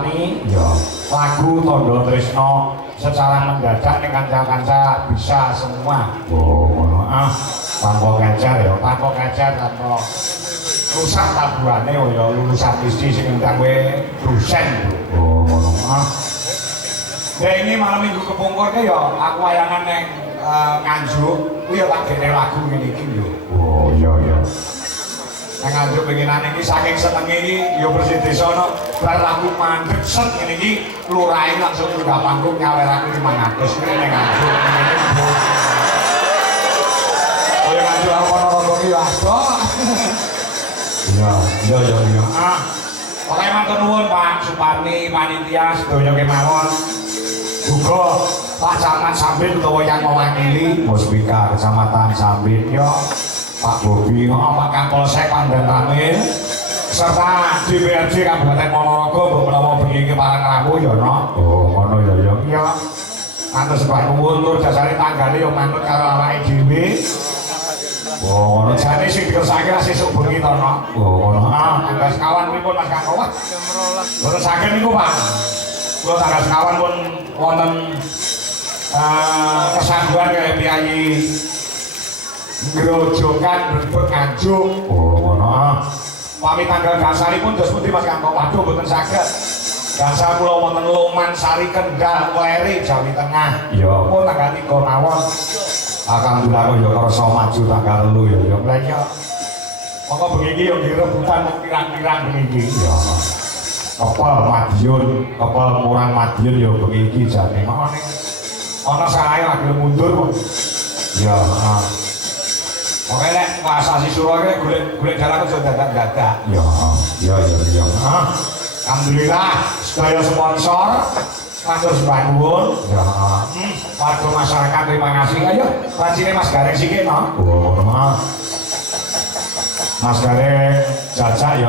Supani ya lagu Tondo Tresno secara mendadak ning kanca-kanca bisa semua. Oh ngono tanpa ngajar ya tanpa ngajar tanpa rusak tabuhane ya lulusan mesti sing ndang kowe dosen. Oh ngono ya ini malam minggu kepungkur ya aku wayangan neng Nganjuk ku ya tak gene lagu ngene iki lho. Oh iya iya. Nang Nganjuk pengenane iki saking senenge iki ya bersih desa ono bar lagu mandeg set ngene iki lurahe langsung munggah panggung nyawer aku 500 ngene nang Nganjuk ngene. Oh ya Nganjuk aku ono rogo iki adoh. Iya iya iya iya. Oke matur nuwun Pak Supani panitia sedaya kemawon. Uga Pak Camat Sambit utawa yang mewakili Muspika Kecamatan Sambit ya Pak Bobi Pak Kapolsek Pandan Tamil serta DPRD Kabupaten Ponorogo mbok menawa bengi iki parang rawuh ya no. Oh ngono ya ya iya ngantos Pak nuwun tur dasare tanggane ya manut karo awake dhewe. Oh ngono jane sing dikersake sesuk bengi to no. Oh ngono tanggal sekawan pripun Mas Kakak wah terus saken niku Pak kula tanggal sekawan pun wonten kesangguan kaya piyayi grojokan berbut Nganjuk. Oh ngono pamit tanggal dasaripun dos pundi Mas Kakak waduh mboten saged dasar kula wonten Loman Sari Kendal Weleri Jawi Tengah ya pun tanggal 3 mawon alhamdulillah kok ya kersa maju tanggal 3 ya mleh ya monggo bengi iki ya direbutan pirang-pirang bengi iki ya kapal Madiun, kapal Murang Madiun ya bengi iki jane ana sae lagi mundur kok ya oke nek Asasi Suro iki golek dalan aja dadak-dadak ya ya ya ya alhamdulillah sedaya sponsor matur nuwun ya warga masyarakat terima kasih ayo pancine Mas Gareng siki no. Oh Mas Gareng jajak ya